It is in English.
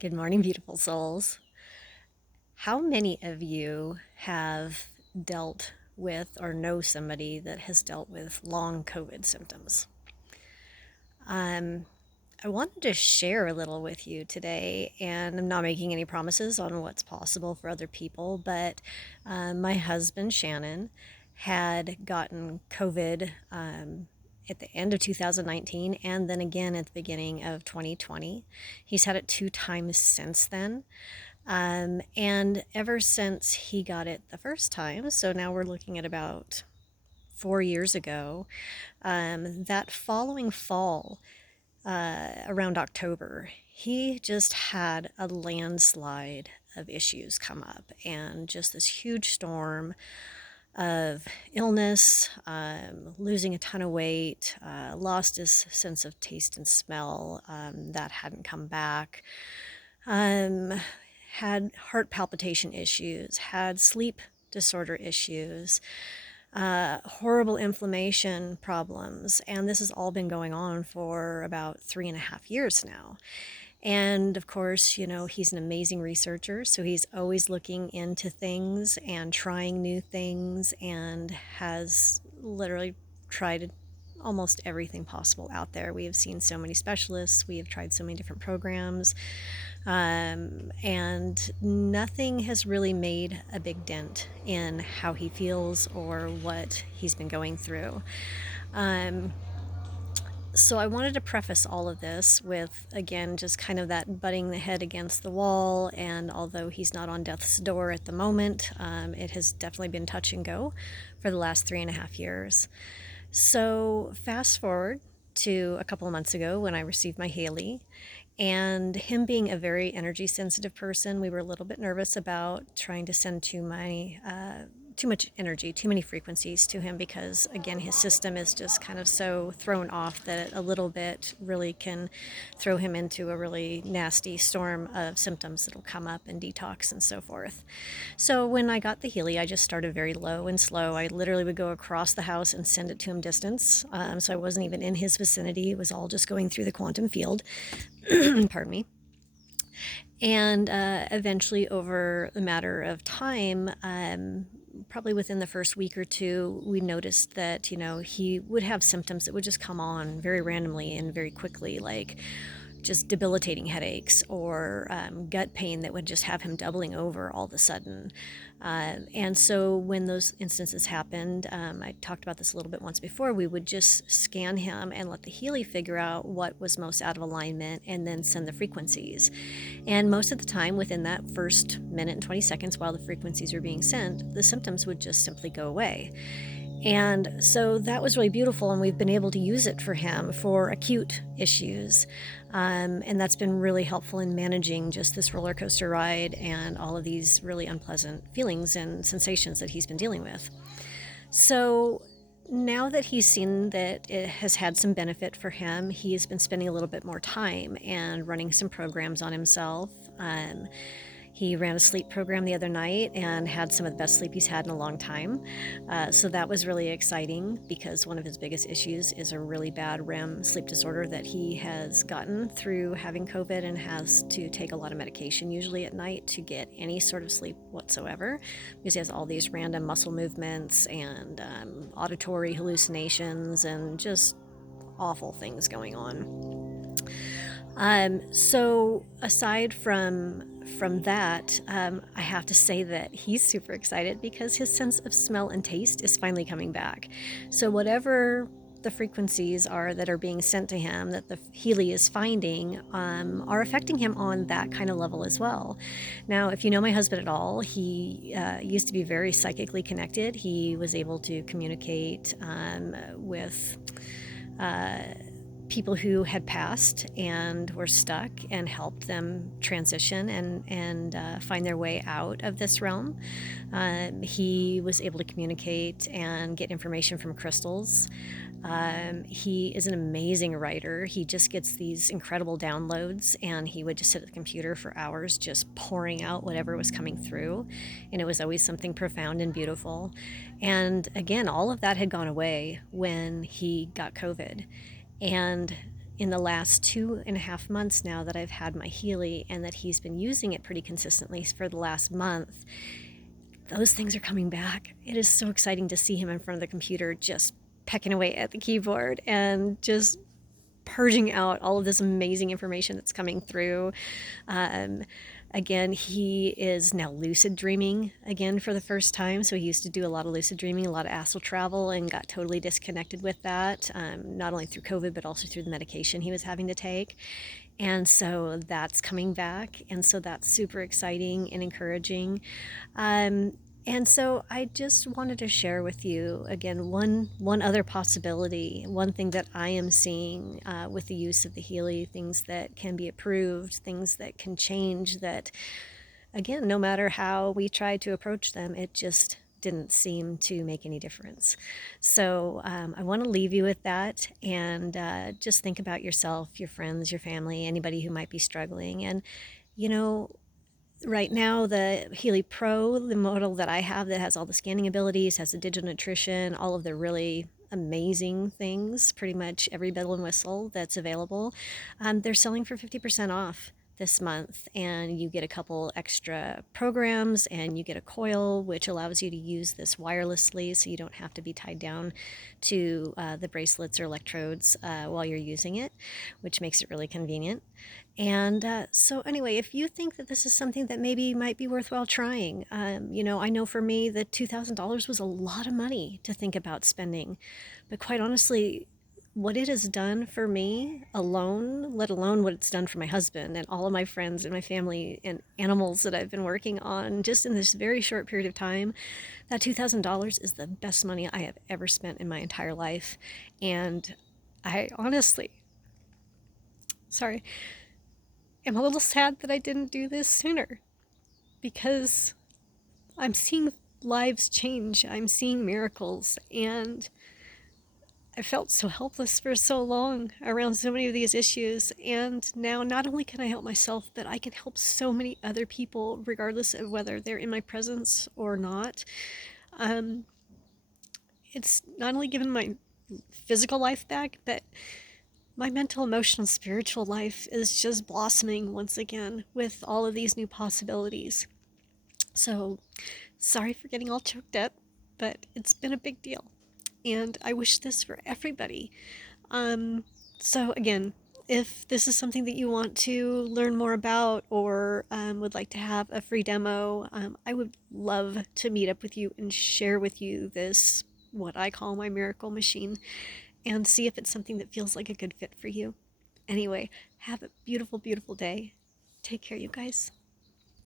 Good morning, beautiful souls. How many of you have dealt with or know somebody that has dealt with long COVID symptoms? Um, I wanted to share a little with you today, and I'm not making any promises on what's possible for other people, but my husband, Shannon, had gotten COVID at the end of 2019 and then again at the beginning of 2020. He's had it 2 times since then. And ever since he got it the first time, so now we're looking at about 4 years ago, that following fall, around October, he just had a landslide of issues come up and just this huge storm of illness, losing a ton of weight, lost his sense of taste and smell, that hadn't come back. Um, had heart palpitation issues, had sleep disorder issues, horrible inflammation problems. And this has all been going on for about 3.5 years now. And of course, he's an amazing researcher, so he's always looking into things and trying new things and has literally tried almost everything possible out there. We have seen so many specialists, we have tried so many different programs, and nothing has really made a big dent in how he feels or what he's been going through. So I wanted to preface all of this with, again, just kind of that butting the head against the wall. And although he's not on death's door at the moment, it has definitely been touch and go for the last 3.5 years. So fast forward to a couple of months ago when I received my Healy. And him being a very energy sensitive person, we were a little bit nervous about trying to send too much energy, too many frequencies to him because, again, his system is just kind of so thrown off that a little bit really can throw him into a really nasty storm of symptoms that'll come up and detox and so forth. So when I got the Healy, I just started very low and slow. I literally would go across the house and send it to him distance. So I wasn't even in his vicinity. It was all just going through the quantum field. Pardon me. And eventually, over a matter of time, probably within the first week or two, we noticed that, he would have symptoms that would just come on very randomly and very quickly, like just debilitating headaches or gut pain that would just have him doubling over all of a sudden. And so when those instances happened, I talked about this a little bit once before, we would just scan him and let the Healy figure out what was most out of alignment and then send the frequencies. And most of the time, within that first minute and 20 seconds while the frequencies were being sent, the symptoms would just simply go away. And so that was really beautiful, and we've been able to use it for him for acute issues. And that's been really helpful in managing just this roller coaster ride and all of these really unpleasant feelings and sensations that he's been dealing with. So now that he's seen that it has had some benefit for him, he has been spending a little bit more time and running some programs on himself. He ran a sleep program the other night and had some of the best sleep he's had in a long time. So that was really exciting because one of his biggest issues is a really bad REM sleep disorder that he has gotten through having COVID and has to take a lot of medication usually at night to get any sort of sleep whatsoever because he has all these random muscle movements and auditory hallucinations and just awful things going on. So aside from that, I have to say that he's super excited because his sense of smell and taste is finally coming back. So whatever the frequencies are that are being sent to him that the Healy is finding are affecting him on that kind of level as well. Now, if you know my husband at all, he used to be very psychically connected. He was able to communicate with people who had passed and were stuck and helped them transition and find their way out of this realm. He was able to communicate and get information from crystals. He is an amazing writer. He just gets these incredible downloads, and he would just sit at the computer for hours just pouring out whatever was coming through, and it was always something profound and beautiful. And again, all of that had gone away when he got COVID. And in the last 2.5 months now that I've had my Healy, and that he's been using it pretty consistently for the last month, those things are coming back. It is so exciting to see him in front of the computer just pecking away at the keyboard and just purging out all of this amazing information that's coming through. Um, Again, he is now lucid dreaming again for the first time. So he used to do a lot of lucid dreaming, a lot of astral travel, and got totally disconnected with that, not only through COVID, but also through the medication he was having to take. And so that's coming back. And so that's super exciting and encouraging. And so I just wanted to share with you again one other possibility, one thing that I am seeing with the use of the Healy, things that can be approved, things that can change. That again, no matter how we tried to approach them, it just didn't seem to make any difference. So I want to leave you with that, and just think about yourself, your friends, your family, anybody who might be struggling, and you know right now the Healy Pro, the model that I have that has all the scanning abilities, has the digital nutrition, all of the really amazing things, pretty much every bell and whistle that's available, they're selling for 50% off this month, and you get a couple extra programs, and you get a coil which allows you to use this wirelessly, so you don't have to be tied down to the bracelets or electrodes while you're using it, which makes it really convenient. And so, anyway, if you think that this is something that maybe might be worthwhile trying, I know for me, the $2,000 was a lot of money to think about spending. But quite honestly, what it has done for me alone, let alone what it's done for my husband and all of my friends and my family and animals that I've been working on just in this very short period of time, that $2,000 is the best money I have ever spent in my entire life. And I honestly, sorry, am a little sad that I didn't do this sooner, because I'm seeing lives change. I'm seeing miracles, and I felt so helpless for so long around so many of these issues. And now not only can I help myself, but I can help so many other people, regardless of whether they're in my presence or not. Um, it's not only given my physical life back, but my mental, emotional, spiritual life is just blossoming once again with all of these new possibilities. So, sorry for getting all choked up, but it's been a big deal. And I wish this for everybody. Um, so, again, if this is something that you want to learn more about, or would like to have a free demo, I would love to meet up with you and share with you this, what I call my miracle machine, and see if it's something that feels like a good fit for you. Anyway, have a beautiful, beautiful day. Take care, you guys.